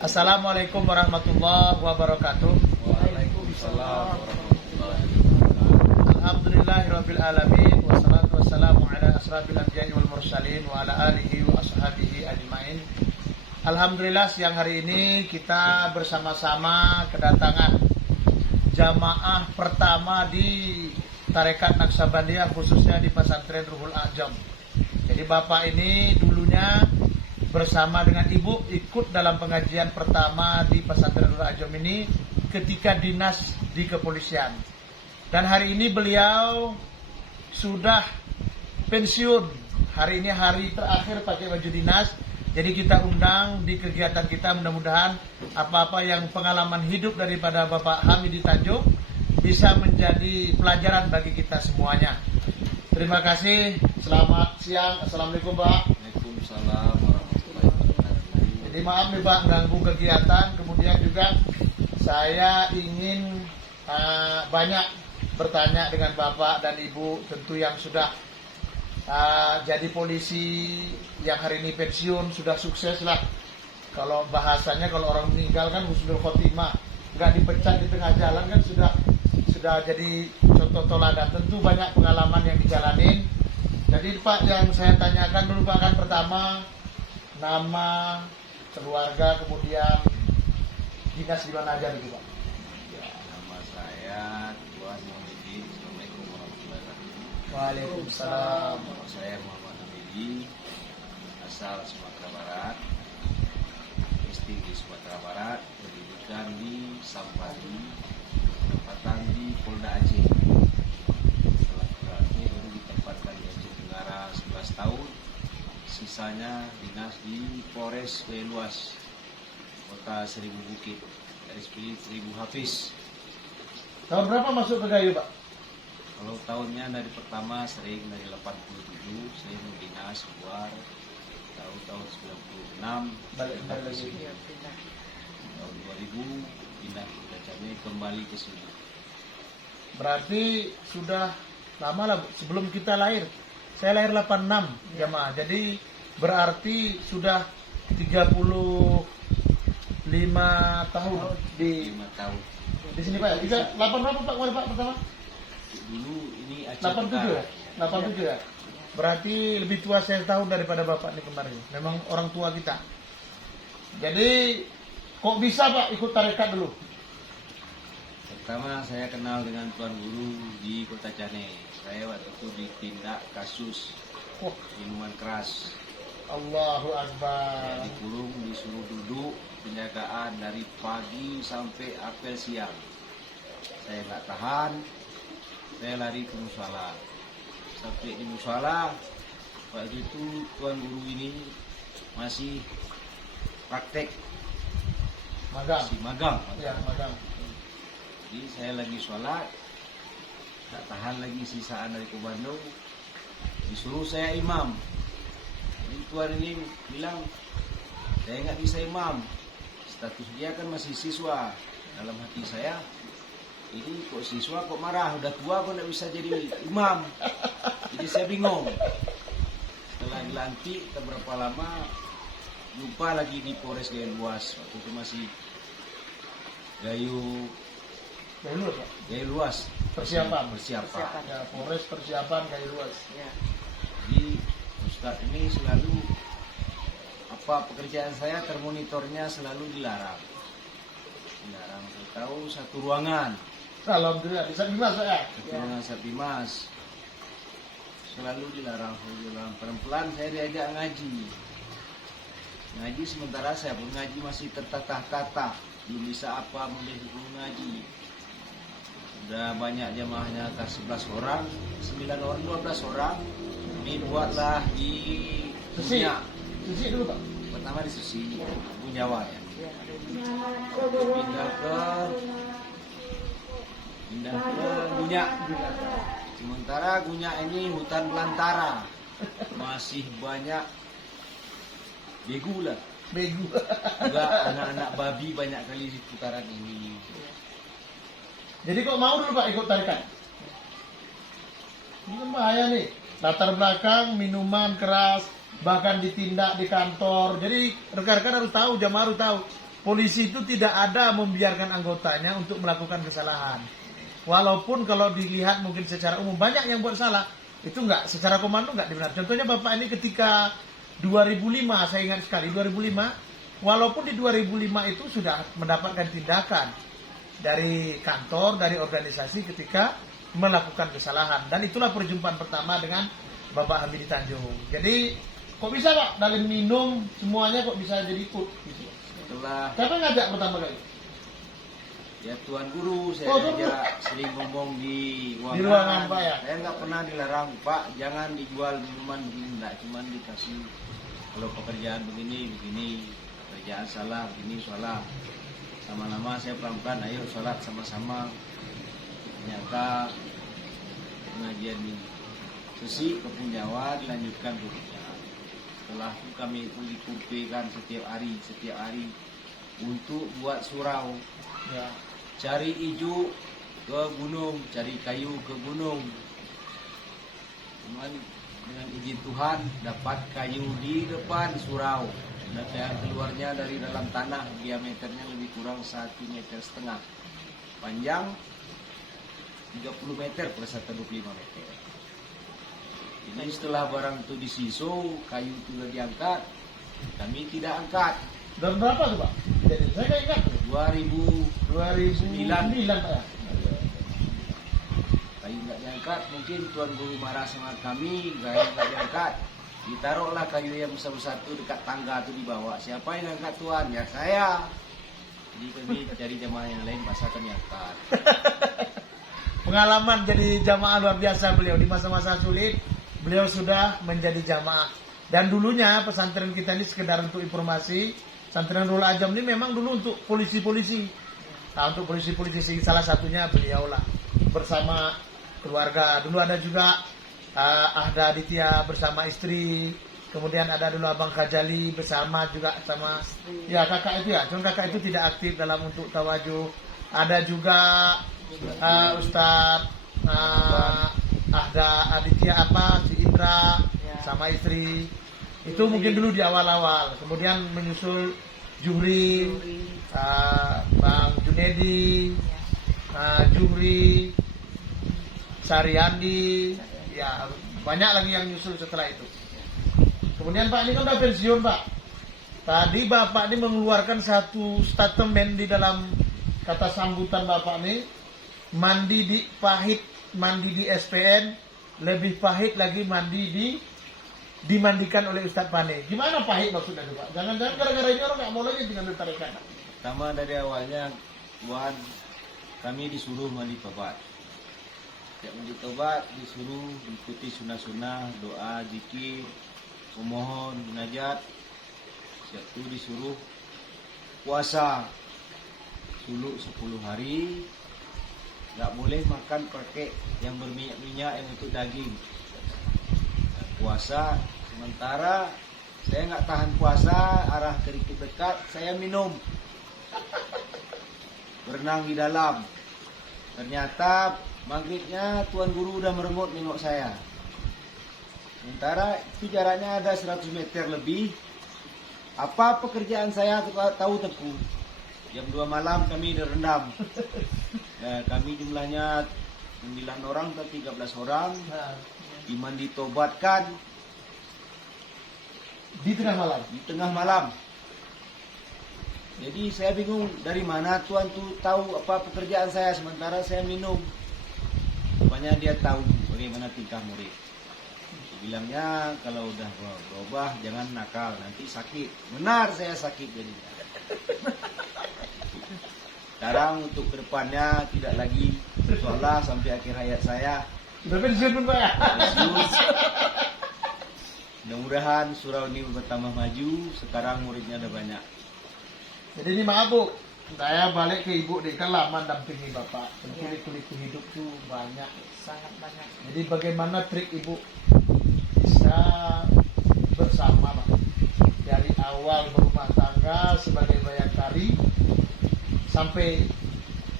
Assalamualaikum warahmatullahi wabarakatuh. Waalaikumsalam warahmatullahi wabarakatuh. Alhamdulillahirabbil alamin wassalatu wassalamu ala asrafil anbiya'i wal mursalin wa ala alihi wa ashabihi ajmain. Alhamdulillah siang hari ini kita bersama-sama kedatangan jamaah pertama di Tarekat Naqsabandiyah, khususnya di Pesantren Ruhul A'jam. Jadi Bapak ini dulunya bersama dengan Ibu ikut dalam pengajian pertama di Pesantren Ruhul A'jam ini ketika dinas di kepolisian. Dan hari ini beliau sudah pensiun. Hari ini hari terakhir pakai baju dinas. Jadi kita undang di kegiatan kita, mudah-mudahan apa-apa yang pengalaman hidup daripada Bapak Hamidi Tanjung bisa menjadi pelajaran bagi kita semuanya. Terima kasih. Selamat siang. Assalamualaikum Pak. Waalaikumsalam warahmatullahi wabarakatuh. Jadi maaf nih Pak ganggu kegiatan. Kemudian juga saya ingin banyak bertanya dengan Bapak dan Ibu, tentu yang sudah jadi polisi yang hari ini pensiun, sudah sukses lah. Kalau bahasanya kalau orang meninggal kan husnul khotimah, nggak dipecat di tengah jalan kan sudah jadi contoh teladan. Tentu banyak pengalaman yang dijalanin. Jadi Pak, yang saya tanyakan merupakan pertama nama, keluarga, kemudian dinas di mana aja gitu Pak. Ya, nama saya Tuan Hamidi. Assalamualaikum warahmatullahi wabarakatuh. Waalaikumsalam. Nama saya Muhammad Hamidi, asal Sumatera Barat, istri di Sumatera Barat, pendidikan di Sampati, tempatan di Polda Aceh. Setelah berarti baru ditempatkan di Aceh Tenggara 11 tahun, sisanya dinas di Polres Luas, Kota Seribu Bukit, RSPI Seribu Hafiz. Tahun berapa masuk ke Gayo Pak? Kalau tahunnya dari pertama sering dari 87, sering dinas keluar, tahun 96 Balik pindah ke lagi. sini. Tahun 2000 pindah ke Aceh, kembali ke sini. Berarti sudah lama lah sebelum kita lahir. Saya lahir 86 jamaah. Jadi berarti sudah 35 tahun di 5 tahun. sini Pak. Ya? 8 berapa Pak kemarin Pak pertama? Dulu ini Aceh 87 ya? Tenggara. 87 ya? Berarti lebih tua saya tahun daripada Bapak nih kemarin. Memang orang tua kita. Jadi kok bisa Pak ikut tarekat dulu? Pertama saya kenal dengan Tuan Guru di Kota Cane. Saya waktu itu ditindak kasus Wah, minuman keras. Allahu Saya Akbar. dikurung, disuruh duduk penjagaan dari pagi sampai apel siang. Saya nggak tahan, saya lari ke musala. Sampai di musala, waktu itu Tuan Guru ini masih praktek, Magang. masih magang. Ya, magang. Jadi saya lagi sholat, tak tahan lagi sisaan dari komando, disuruh saya imam. Jadi Tuan ini bilang, saya nggak bisa imam, status dia kan masih siswa. Dalam hati saya, ini kok siswa kok marah, udah tua kok nggak bisa jadi imam. Jadi saya bingung. Setelah dilantik, tak berapa lama, lupa lagi di Polres Gayo Luas. Waktu itu masih Gayo Dari dulu Pak. Luas. Persiapan. Persiapan. Ya, Polres persiapan kayak luas. Jadi Ustadz ini selalu apa pekerjaan saya termonitornya selalu dilarang. Dilarang. Saya tahu satu ruangan, Alhamdulillah bisa dimas Pak ya. satu ruangan Satbimas. Selalu dilarang. Pelan-pelan saya diajak ngaji. Ngaji sementara saya pun ngaji masih tertatah-tatah. Belum bisa apa belum ngaji. Sudah banyak jamaahnya atas 11 orang, 9 orang, 12 orang. Ini buatlah di Susi. Bunya. Susi dulu Pak. Pertama di Susi, Bunyawa ya. Pindah ke Bunya. Sementara Bunya ini hutan belantara. Masih banyak begu lah. Begu. Juga anak-anak babi banyak kali di putaran ini. Jadi kok mau dulu Pak ikut tarikan? Ini kan bahaya nih. Latar belakang minuman keras, bahkan ditindak di kantor. Jadi rekan-rekan harus tahu, jamaah harus tahu. polisi itu tidak ada membiarkan anggotanya untuk melakukan kesalahan. Walaupun kalau dilihat mungkin secara umum banyak yang buat salah, itu enggak, secara komando enggak dibenarkan. Contohnya Bapak ini ketika 2005, saya ingat sekali 2005, walaupun di 2005 itu sudah mendapatkan tindakan dari kantor, dari organisasi ketika melakukan kesalahan. Dan itulah perjumpaan pertama dengan Bapak Hamidi Tanjung. Jadi kok bisa Pak dalam minum semuanya kok bisa jadi ikut gitu. Setelah Siapa yang ngajak pertama kali? ya Tuan Guru saya Oh, Tuan ajak sering ngomong di Di ruangan, Pak, ya? Saya nggak pernah dilarang, Pak, jangan dijual minuman begini, enggak, cuman dikasih kalau pekerjaan begini, pekerjaan salah, begini salah. Sama-sama saya pelan-pelan, ayo sholat sama-sama. Ternyata pengajian ini sesi kepunjawa dilanjutkan berikutnya. Setelah itu kami pun dikumpulkan setiap hari untuk buat surau. Ya. Cari ijuk ke gunung, cari kayu ke gunung. Cuman dengan izin Tuhan dapat kayu di depan surau. Dan yang keluarnya dari dalam tanah, diameternya lebih kurang 1,5 meter. Panjang 30 meter per 125 meter. Jadi setelah barang itu disiso, kayu itu sudah diangkat, kami tidak angkat. Dan berapa tuh Pak? Jadi saya nggak ingat. 2009 Pak ya. Kayu nggak diangkat, mungkin Tuan Guru marah sama kami, kayu nggak diangkat. Ditaruhlah kayu yang besar-besar itu dekat tangga itu dibawa. Siapa yang angkat Tuan? Ya saya. Jadi kami cari jamaah yang lain, masa kami angkat. Pengalaman jadi jamaah luar biasa beliau di masa-masa sulit. Beliau sudah menjadi jamaah. Dan dulunya pesantren kita ini sekedar untuk informasi, pesantren Nurul Ajam ini memang dulu untuk polisi-polisi. Nah, untuk polisi-polisi salah satunya beliau lah bersama keluarga. Dulu ada juga Ahda Aditya bersama istri. Kemudian ada dulu Abang Khajali bersama juga sama ya kakak itu ya. Cuma kakak itu tidak aktif dalam untuk tawajuh. Ada juga Ustadz Ahda Aditya si Indra sama istri. Itu mungkin dulu di awal-awal. Kemudian menyusul Juhri, Bang Junedi, Juhri, Saryandi, ya banyak lagi yang nyusul setelah itu. Kemudian Pak ini kan udah pensiun Pak. Tadi Bapak ini mengeluarkan satu statement di dalam kata sambutan Bapak ini, mandi di pahit, mandi di SPN, lebih pahit lagi mandi dimandikan oleh Ustadz Pane. Gimana pahit maksudnya itu Pak? Jangan-jangan gara-gara ini orang nggak mau lagi dengan tarikan. Pertama dari awalnya, Tuhan, kami disuruh mandi tobat. Setiap mandi tobat disuruh ikuti sunnah-sunnah, doa, zikir, memohon, munajat. Setiap itu disuruh puasa suluk 10 hari. Nggak boleh makan pakai yang berminyak-minyak yang untuk daging. Puasa, sementara saya nggak tahan puasa, arah kerikil dekat, saya minum. Berenang di dalam. Ternyata maghribnya Tuan Guru udah merengut nengok saya. Sementara itu jaraknya ada 100 meter lebih. Apa pekerjaan saya tahu teku. Jam 2 malam kami direndam. Ya, kami jumlahnya 9 orang atau 13 orang. Iman ditobatkan Di tengah malam. di tengah malam. Jadi saya bingung dari mana Tuan tuh tahu apa pekerjaan saya sementara saya minum. Rupanya dia tahu bagaimana tingkah murid. Bilangnya kalau udah berubah jangan nakal, nanti sakit. Benar saya sakit jadinya. Sekarang untuk kedepannya tidak lagi sholat sampai akhir hayat saya. Sudah pensiun pun Pak ya? Mudah-mudahan surau ini bertambah maju. Sekarang muridnya ada banyak. Jadi ini maaf Bu, saya balik ke Ibu deh, kan lama dampingi Bapak. Tentu liku-liku hidup tuh banyak, sangat banyak. Jadi bagaimana trik Ibu bisa bersama Pak? Dari awal berumah tangga sebagai bayangkari sampai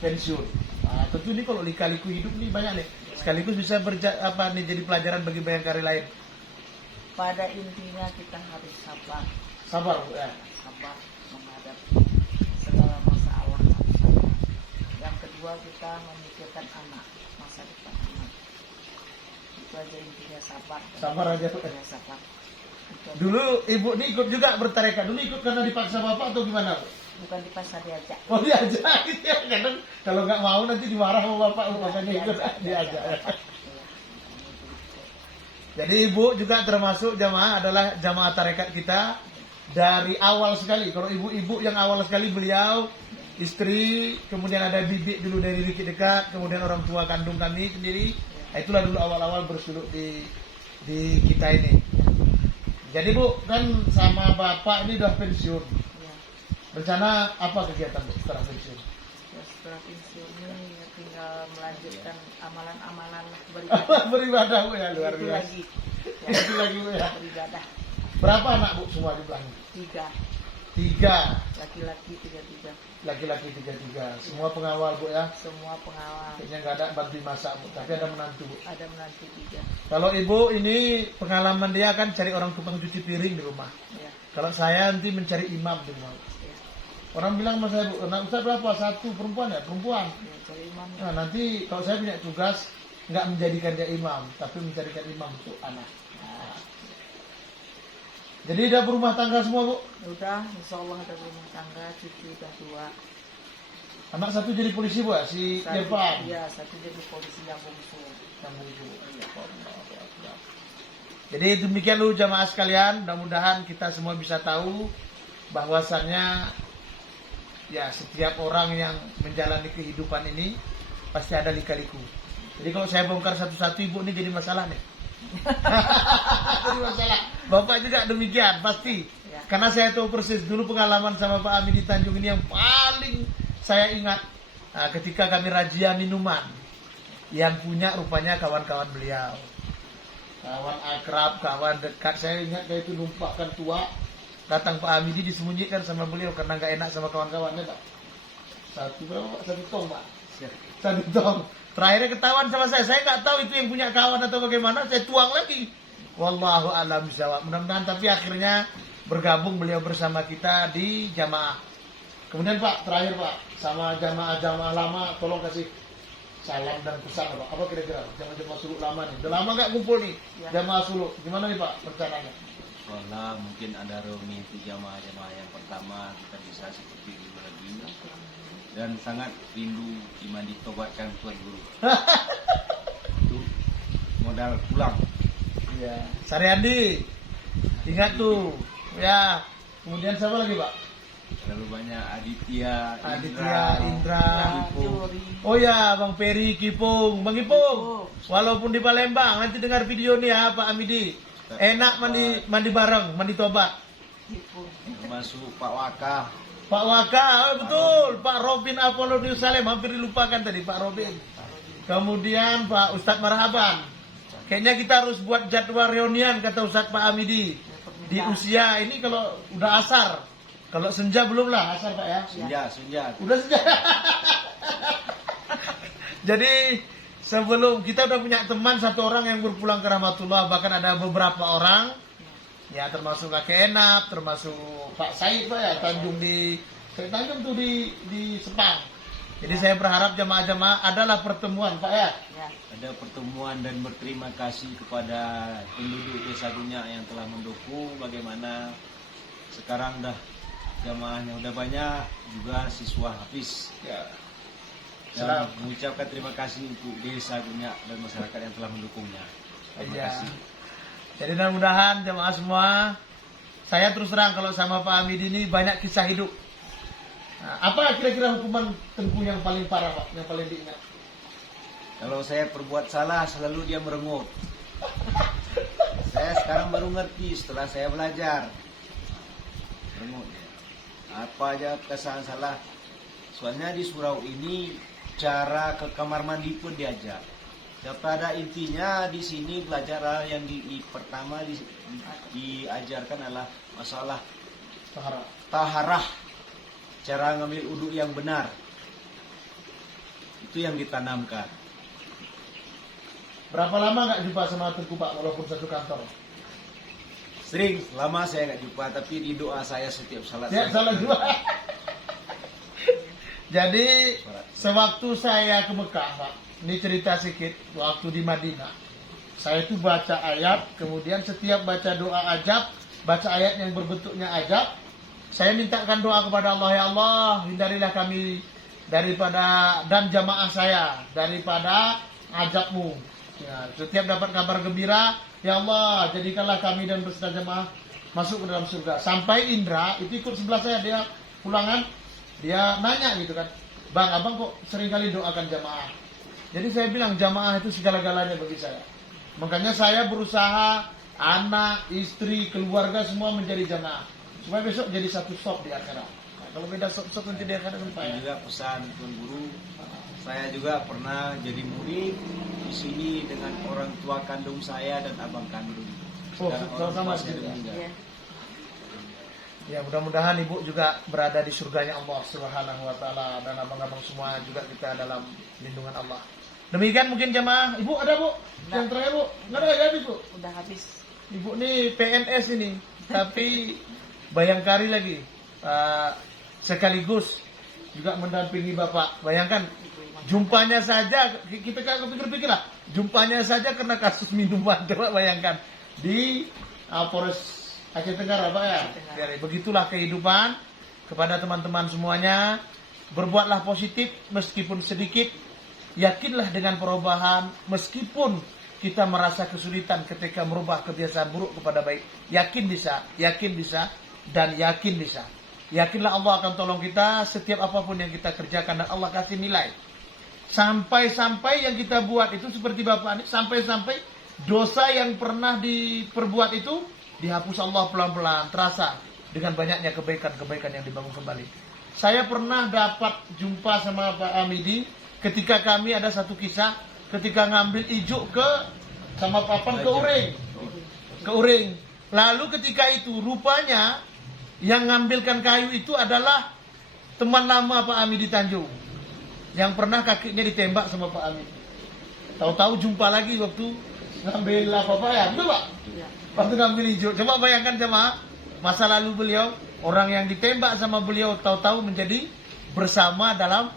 pensiun. Nah, tentu ini kalau lika-liku hidup nih banyak nih. Sekaligus bisa jadi pelajaran bagi bayangkari lain. Pada intinya kita harus sabar, Sabar Bu ya. sabar menghadapi awal kita memikirkan anak, masa depan anak. Itu aja intinya, sabar. Sabar aja. Ya, sabar. Itu aja. Dulu ibu ini ikut juga bertarekat. Dulu ikut karena dipaksa bapak atau gimana, Bu? Bukan dipaksa, diajak. Oh diajak gitu ya. Kadang kalau nggak mau nanti dimarah sama bapak, makanya ikut diajak. Jadi ibu juga termasuk jamaah, adalah jamaah tarekat kita dari awal sekali. Kalau ibu-ibu yang awal sekali, beliau istri, kemudian ada bibi dulu dari Riki dekat, kemudian orang tua kandung kami sendiri. Nah, itulah dulu awal-awal bersuluk di kita ini. Jadi Bu, kan sama bapak ini udah pensiun. Ya. Rencana apa kegiatan Bu setelah pensiun? Ya, setelah pensiun ini ya tinggal melanjutkan amalan-amalan beribadah. Beribadah Bu ya, luar Itu biasa. lagi. Ya, Itu lagi Bu ya. beribadah. Berapa anak Bu semua jumlahnya? 3, 3. laki-laki 3. Laki-laki 3. Semua pengawal Bu ya. Semua pengawal. Kayaknya nggak ada bantu masak Bu, tapi ada menantu Bu. Ada menantu 3. Kalau ibu ini pengalaman dia kan cari orang tukang cuci piring di rumah. Ya, Kalau saya nanti mencari imam di rumah. ya. Orang bilang sama saya, Bu, anak Ustaz berapa? 1 perempuan ya? Perempuan. Ya, cari imam. Nah, nanti kalau saya punya tugas, nggak menjadikan dia imam, tapi menjadikan imam untuk anak. Nah. Jadi udah berumah tangga semua Bu? Udah, insya Allah ada rumah tangga, cucu udah 2. Anak satu jadi polisi Bu ya? Si Irfan. Iya, satu jadi polisi yang bungsu. Jadi demikian dulu jamaah sekalian, mudah-mudahan kita semua bisa tahu bahwasannya ya setiap orang yang menjalani kehidupan ini pasti ada lika-liku. Jadi kalau saya bongkar satu-satu ibu ini jadi masalah nih. Jadi masalah. Bapak juga demikian pasti. Ya. Karena saya tahu persis dulu pengalaman sama Pak Ami di Tanjung ini yang paling saya ingat ketika kami razia minuman. Yang punya rupanya kawan-kawan beliau. Kawan akrab, kawan dekat. Saya ingat kayak itu numpahkan tua. Datang Pak Hamidi disembunyikan sama beliau karena nggak enak sama kawan-kawannya Pak. Berapa Pak? 1 tong Pak. 1 tong. Terakhirnya ketahuan sama saya nggak tahu itu yang punya kawan atau bagaimana. Saya tuang lagi. Wallahu a'lam bishawab. Mudah-mudahan tapi akhirnya bergabung beliau bersama kita di jamaah. Kemudian Pak, terakhir Pak, sama jamaah-jamaah lama, tolong kasih salam dan pesan Pak. Apa kira-kira? Jamaah-jamaah suluk lama nih. Udah lama nggak kumpul nih, Ya. jamaah suluk. Gimana nih Pak rencananya? Soalnya mungkin ada reuni itu jamaah-jamaah yang pertama kita bisa seperti dulu lagi. Dan sangat rindu iman ditobatkan Tuan Guru. Itu modal pulang. Iya. Saryandi, ingat tuh. Ya. Kemudian siapa lagi Pak? Terlalu banyak Aditya, Indra. Kipung. Juri. Oh ya, Bang Peri, Kipung. Bang Kipung, walaupun di Palembang, nanti dengar video nih ya Pak Amidi. Enak mandi bareng, mandi tobat. Kipung. Termasuk Pak Waka. Pak Waka, oh, betul. Pak Robin Apolonius Salem, hampir dilupakan tadi Pak Robin. Kemudian Pak Ustadz Marhaban. Kayaknya kita harus buat jadwal reunian kata Ustadz Pak Amidi. Di usia ini kalau udah asar. Kalau senja belum lah asar Pak ya. Senja. Udah senja. Jadi sebelum kita udah punya teman 1 orang yang berpulang ke Rahmatullah, bahkan ada beberapa orang ya termasuk Kakek Enap, termasuk Pak Said Pak ya, Tanjung tuh di Sepang. Jadi saya berharap jamaah-jamaah adalah pertemuan Pak ya. Ya. Ada pertemuan dan berterima kasih kepada penduduk Desa Gunyak yang telah mendukung. Bagaimana sekarang dah jamaahnya udah banyak, juga siswa Hafiz. Ya. Dan mengucapkan terima kasih untuk Desa Gunyak dan masyarakat yang telah mendukungnya. Terima Ya. kasih. Jadi mudah-mudahan jamaah semua, saya terus terang kalau sama Pak Hamid ini banyak kisah hidup. Nah, apa kira-kira hukuman Tengku yang paling parah Pak, yang paling diingat? Kalau saya perbuat salah selalu dia merengut. Saya sekarang baru ngerti setelah saya belajar. Merengut dia. Apa aja kesalahan salah. Soalnya di surau ini cara ke kamar mandi pun diajar. Pada intinya di sini belajar yang pertama diajarkan adalah masalah taharah, cara ngambil uduk yang benar. Itu yang ditanamkan. Berapa lama nggak jumpa sama Tengku Pak walaupun satu kantor? Sering, lama saya nggak jumpa, tapi di doa saya setiap salat. Ya, salah dua. Jadi sewaktu saya ke Mekah, Pak, ini cerita sedikit. Waktu di Madinah, saya itu baca ayat, kemudian setiap baca doa ajab, baca ayat yang berbentuknya ajab, saya mintakan doa kepada Allah, ya Allah, hindarilah kami daripada dan jamaah saya daripada ajabmu. Ya, setiap dapat kabar gembira, ya Allah, jadikanlah kami dan beserta jamaah masuk ke dalam surga. Sampai Indra itu ikut sebelah saya, dia pulangan, dia nanya gitu kan, Bang, abang kok sering kali doakan jamaah? Jadi saya bilang jamaah itu segala-galanya bagi saya. Makanya saya berusaha anak, istri, keluarga semua menjadi jamaah, supaya besok jadi satu stop di akhirat. Nah, kalau beda stop nanti di akhirat kan Ini payah. juga pesan Tuan Guru. Saya juga pernah jadi murid di sini dengan orang tua kandung saya dan abang kandung. Oh, Sekarang orang sama-sama tua saya juga. meninggal. Ya. Ya, mudah-mudahan ibu juga berada di surganya Allah Subhanahu wa taala, dan abang-abang semua juga kita dalam lindungan Allah. Demikian mungkin jamaah. Ibu ada, Bu? Yang terakhir, Bu. Enggak ada habis, Bu. Udah habis. Ibu nih PNS ini, tapi bayangkari lagi. Sekaligus juga mendampingi Bapak. Bayangkan, jumpanya saja, kita kan pikir-pikir lah, jumpanya saja karena kasus minuman. Coba bayangkan, di Polres Aceh Tenggara, Pak ya. Jadi, begitulah kehidupan. Kepada teman-teman semuanya, berbuatlah positif meskipun sedikit. Yakinlah dengan perubahan, meskipun kita merasa kesulitan ketika merubah kebiasaan buruk kepada baik. Yakin bisa, dan yakin bisa. Yakinlah Allah akan tolong kita setiap apapun yang kita kerjakan, dan Allah kasih nilai. Sampai-sampai yang kita buat itu seperti Bapak ini, sampai-sampai dosa yang pernah diperbuat itu dihapus Allah pelan-pelan, terasa dengan banyaknya kebaikan-kebaikan yang dibangun kembali. Saya pernah dapat jumpa sama Pak Amidi ketika kami ada satu kisah ketika ngambil ijuk sama papan ke Uring. Lalu ketika itu rupanya yang ngambilkan kayu itu adalah teman lama Pak Amidi Tanjung yang pernah kakinya ditembak sama Pak Amidi. Tahu-tahu jumpa lagi waktu ngambil apa-apa ya, betul Pak? Ya. Waktu ngambil hijau. Coba bayangkan jemaah, masa lalu beliau, orang yang ditembak sama beliau tahu-tahu menjadi bersama dalam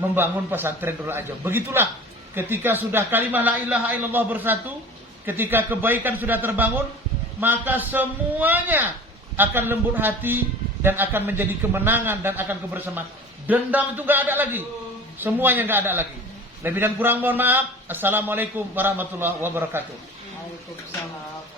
membangun pesantren Nurul Ajam. Begitulah ketika sudah kalimah la ilaha illallah bersatu, ketika kebaikan sudah terbangun, maka semuanya akan lembut hati dan akan menjadi kemenangan dan akan kebersamaan. Dendam itu nggak ada lagi. Semuanya nggak ada lagi. Lebih dan kurang mohon maaf. Assalamualaikum warahmatullahi wabarakatuh. Waalaikumsalam.